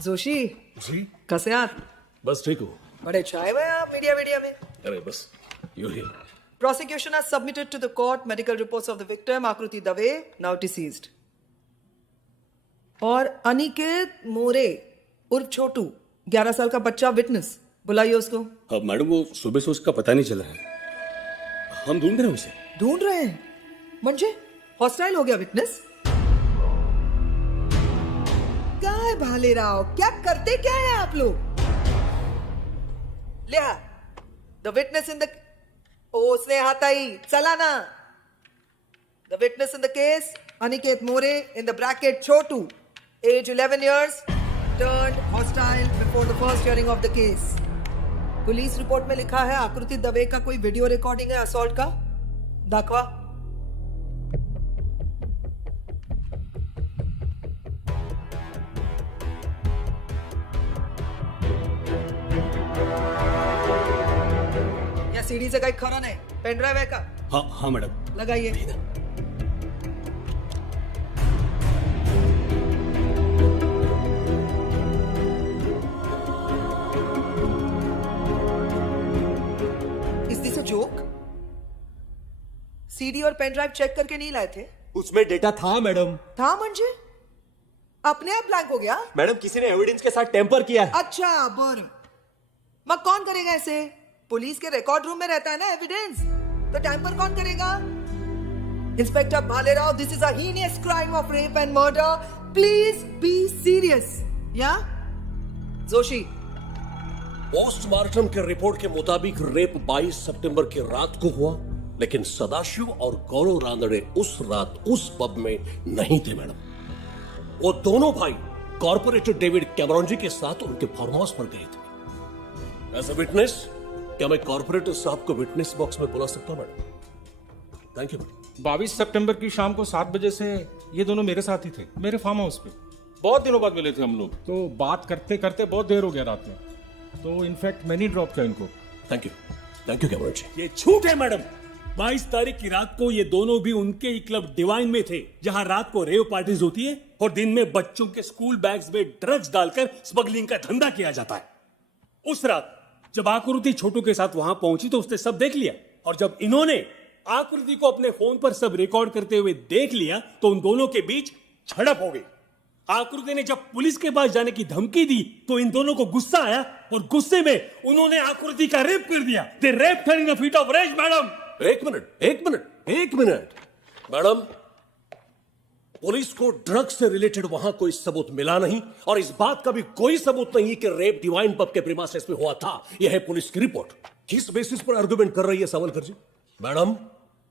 जोशी जी कसे आहात? बस ठीक हूँ. बड़े छाए हुए हैं आप मीडिया में. अरे बस you he. Prosecution has submitted to the court medical reports of the victim Akruti Dave, now deceased. और अनिकेत मोरे उर्फ छोटू 11 साल का बच्चा विटनेस. बुलाइए उसको. अब मैडम वो सुबह से उसका पता नहीं चला है. हम ढूंढ रहे हैं उसे. ढूंढ रहे हैं म्हणजे हॉस्टाइल हो गया विटनेस. काय भालेराव, क्या करते क्या है आप लोग? लिहा द विटनेस इन द उसने हाताई चला ना. The witness in the case Aniket More in the bracket Chhotu age 11 years turned hostile before the first hearing of the case. Police report में लिखा है आकृति दवे का कोई वीडियो रिकॉर्डिंग है असॉल्ट का. दाखवा. या सीडी से काही खरं नाही. पेनड्राइव आहे का? हाँ हाँ मैडम. लगाइए. Is this a joke? CD और पेनड्राइव चेक करके नहीं लाए थे? उसमें डेटा था मैडम. था म्हणजे अपने आप ब्लैंक हो गया? मैडम किसी ने एविडेंस के साथ टेम्पर किया है. अच्छा बर. मग कौन करेगा ऐसे? पुलिस के रिकॉर्ड रूम में रहता है ना एविडेंस, तो टैंपर कौन करेगा? Inspector Bhalerao, this is a heinous crime of rape and murder. Please be serious. या जोशी. पोस्टमार्टम के रिपोर्ट के मुताबिक रेप 22 सितंबर की रात को हुआ, लेकिन सदाशिव और गौरव रानड़े उस रात उस पब में नहीं थे मैडम. वो दोनों भाई कॉर्पोरेटर डेविड कैमरॉन जी के साथ उनके फार्म हाउस पर गए थे. एज अ विटनेस, क्या मैं कॉर्पोरेटर साहब को विटनेस बॉक्स में बुला सकता हूं मैडम? Thank you madam. 22 सितंबर की शाम को 7 बजे से ये दोनों मेरे साथ ही थे, मेरे फार्म हाउस पे. बहुत दिनों बाद मिले थे हम लोग, तो बात करते करते बहुत देर हो गया रात में, तो इनफैक्ट मैंने ड्रॉप किया इनको. थैंक यू कैमरॉन जी. ये झूठ है मैडम. 22 तारीख की रात को ये दोनों भी उनके ही क्लब डिवाइन में थे, जहां रात को रेव पार्टीज होती है और दिन में बच्चों के स्कूल बैग्स में ड्रग्स डालकर स्मगलिंग का धंधा किया जाता है. उस रात जब आकृति छोटू के साथ वहां पहुंची तो उसने सब देख लिया, और जब इन्होंने आकृति को अपने फोन पर सब रिकॉर्ड करते हुए देख लिया तो उन दोनों के बीच झड़प हो गई. आकृति ने जब पुलिस के पास जाने की धमकी दी तो इन दोनों को गुस्सा आया और गुस्से में उन्होंने आकृति का रेप कर दिया. They raped her in a fit of rage madam. एक मिनट मैडम. पुलिस को ड्रग्स से रिलेटेड वहां कोई सबूत मिला नहीं, और इस बात का भी कोई सबूत नहीं कि रेप डिवाइन पब के प्रीमाइसेस में हुआ था. यह है पुलिस की रिपोर्ट. किस बेसिस पर आर्गुमेंट कर रही है सावलकर जी? मैडम,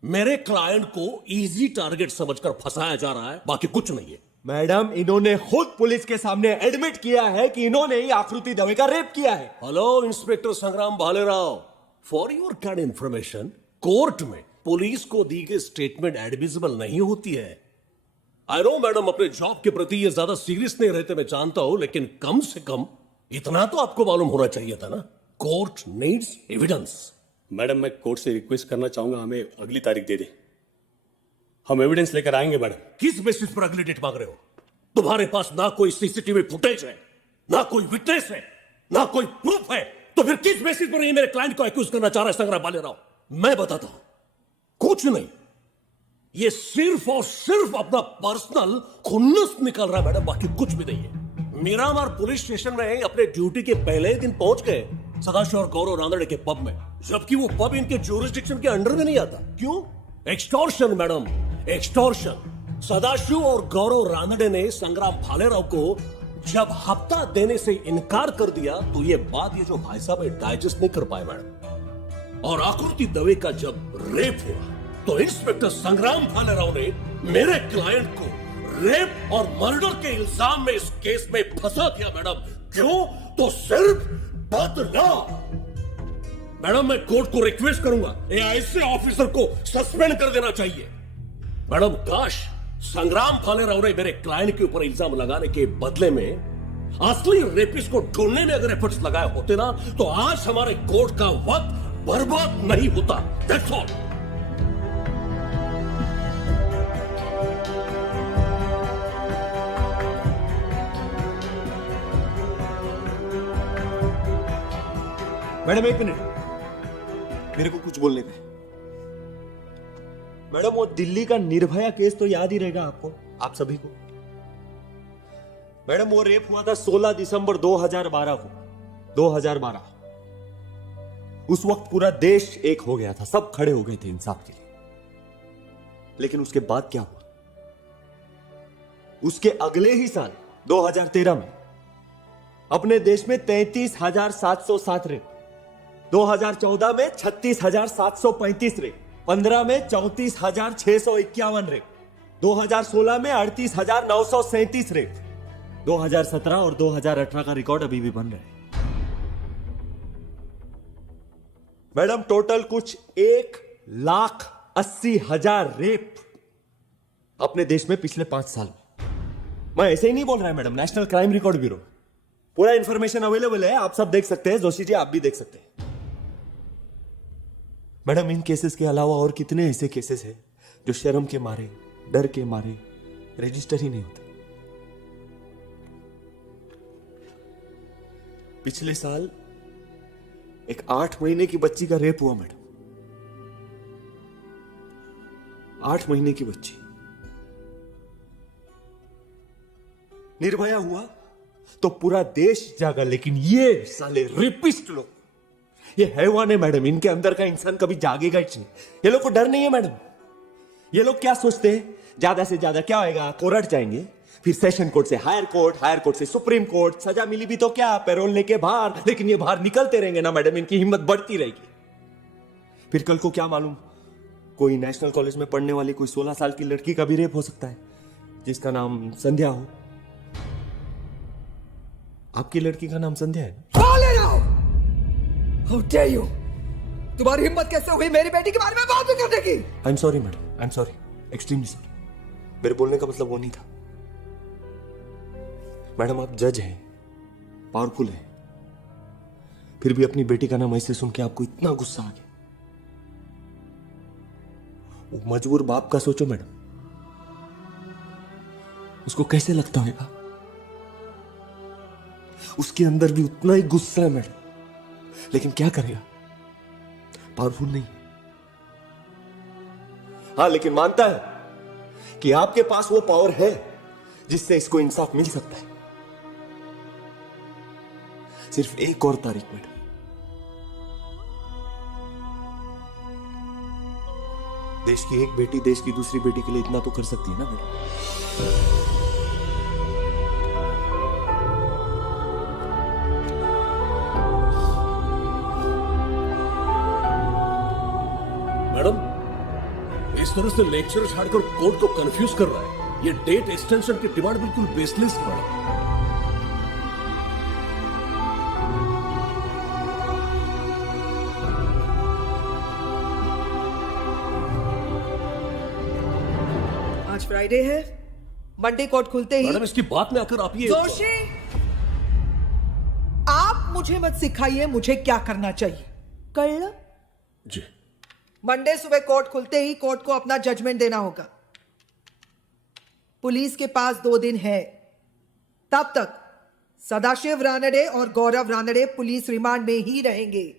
मेरे क्लाइंट को इजी टारगेट समझकर फंसाया जा रहा है, बाकी कुछ नहीं है. मैडम इन्होंने खुद पुलिस के सामने एडमिट किया है कि इन्होंने ही आकृति दवे का रेप किया है. हेलो इंस्पेक्टर संग्राम Bhalerao, for your kind information, court में पुलिस को दी गई स्टेटमेंट एडमिसिबल नहीं होती है. आई नो मैडम, अपने जॉब के प्रति ये ज्यादा सीरियस नहीं रहते, मैं जानता हूं, लेकिन कम से कम इतना तो आपको मालूम होना चाहिए था ना. Court needs evidence. मैडम मैं कोर्ट से रिक्वेस्ट करना चाहूंगा, हमें अगली तारीख दे दे. हम एविडेंस लेकर आएंगे मैडम. किस बेसिस पर अगली डेट मांग रहे हो? तुम्हारे पास ना कोई सीसीटीवी फुटेज है, ना कोई विटनेस है, ना कोई प्रूफ है, तो फिर किस बेसिस पर ये मेरे क्लाइंट को एक्यूज करना चाह रहा है संग्राम भालेराव? मैं बताता हूं, कुछ नहीं. ये सिर्फ और सिर्फ अपना पर्सनल खुन्नस निकल रहा है मैडम, बाकी कुछ भी नहीं है. मिरामार पुलिस स्टेशन में अपने ड्यूटी के पहले ही दिन पहुंच गए सदाशिव और गौरव रानड़े के पब में, जबकि वो पब इनके ज्यूरिसडिक्शन के अंडर में नहीं आता. क्यों? Extortion madam, extortion. सदाशिव और गौरव रानड़े ने संग्राम भालेराव को जब हफ्ता देने से इनकार कर दिया तो ये बात ये जो भाई साहब डाइजेस्ट नहीं कर पाए मैडम. और आकृति दवे का जब रेप हुआ तो इंस्पेक्टर संग्राम भालेराव ने मेरे क्लाइंट को रेप और मर्डर के इल्जाम में इस केस में फंसा दिया मैडम. क्यों? तो सिर्फ बदनाम. मैडम मैं कोर्ट को रिक्वेस्ट करूंगा, ऐसे ऑफिसर को सस्पेंड कर देना चाहिए. मैडम काश संग्राम भालेराव ने मेरे क्लाइंट के ऊपर इल्जाम लगाने के बदले में असली रेपिस्ट को ढूंढने में अगर एफर्ट्स लगाए होते ना, तो आज हमारे कोर्ट का वक्त बर्बाद नहीं होता. That's all. मैडम एक मिनट, मेरे को कुछ बोलने का है। मैडम वो दिल्ली का निर्भया केस तो याद ही रहेगा आपको, आप सभी को। मैडम वो रेप हुआ था 16 दिसंबर 2012 को, 2012। उस वक्त पूरा देश एक हो गया था, सब खड़े हो गए थे इंसाफ के लिए। लेकिन उसके बाद क्या हुआ? उसके अगले ही साल 2013 में अपने देश में 33,707 रेप, 2014 में 36,735 रेप, 15 में 34,651 रेप, 2016 में 38,937 रेप, 2017 और 2018 का रिकॉर्ड अभी भी बन रहा है। मैडम टोटल कुछ 1,80,000 रेप अपने देश में पिछले 5 साल में। मैं ऐसे ही नहीं बोल रहा है madam, national crime record bureau, पूरा इंफॉर्मेशन अवेलेबल है, आप सब देख सकते हैं। जोशी जी आप भी देख सकते हैं। मैडम इन केसेस के अलावा और कितने ऐसे केसेस हैं जो शर्म के मारे, डर के मारे रजिस्टर ही नहीं होते। पिछले साल एक 8 महीने की बच्ची का रेप हुआ मैडम, 8 महीने की बच्ची। निर्भया हुआ तो पूरा देश जागा, लेकिन ये साले रेपिस्ट लोग, ये हैवान है मैडम, इनके अंदर का इंसान कभी जागेगा ही नहीं। ये लोग को डर नहीं है मैडम। ये लोग क्या सोचते हैं, ज्यादा से ज्यादा क्या होएगा, कोर्ट जाएंगे, फिर सेशन कोर्ट से हायर कोर्ट, हायर कोर्ट से सुप्रीम कोर्ट, सजा मिली भी तो क्या, पैरोल लेके बाहर। लेकिन ये बाहर निकलते रहेंगे ना मैडम, इनकी हिम्मत बढ़ती रहेगी। फिर कल को क्या मालूम, कोई नेशनल कॉलेज में पढ़ने वाली कोई 16 साल की लड़की का भी रेप हो सकता है, जिसका नाम संध्या हो। आपकी लड़की का नाम संध्या है? How dare you? तुम्हारी हिम्मत कैसे हुई मेरी बेटी के बारे में बात करने की? I am sorry madam, I am sorry, extremely sorry. मेरे बोलने का मतलब वो नहीं था। मैडम आप जज हैं, पावरफुल हैं, फिर भी अपनी बेटी का नाम ऐसे सुन के आपको इतना गुस्सा आ गया। वो मजबूर बाप का सोचो मैडम, उसको कैसे लगता होगा। उसके अंदर भी उतना ही गुस्सा है मैडम, लेकिन क्या करेगा, पावरफुल नहीं। हाँ लेकिन मानता है कि आपके पास वो पावर है जिससे इसको इंसाफ मिल सकता है। सिर्फ एक और तारीख मैडम, देश की एक बेटी देश की दूसरी बेटी के लिए इतना तो कर सकती है ना मैडम। मैडम इस तरह से लेक्चर छाड़कर कोर्ट को कंफ्यूज कर रहा है। ये डेट एक्सटेंशन की डिमांड बिल्कुल बेसलेस है मैडम। आज फ्राइडे है, मंडे कोर्ट खुलते ही। मैडम इसकी बात में आकर आप ये जोशी, आप मुझे मत सिखाइए मुझे क्या करना चाहिए, कल जी मंडे सुबह कोर्ट खुलते ही कोर्ट को अपना जजमेंट देना होगा। पुलिस के पास 2 दिन है, तब तक सदाशिव रानडे और गौरव रानडे पुलिस रिमांड में ही रहेंगे।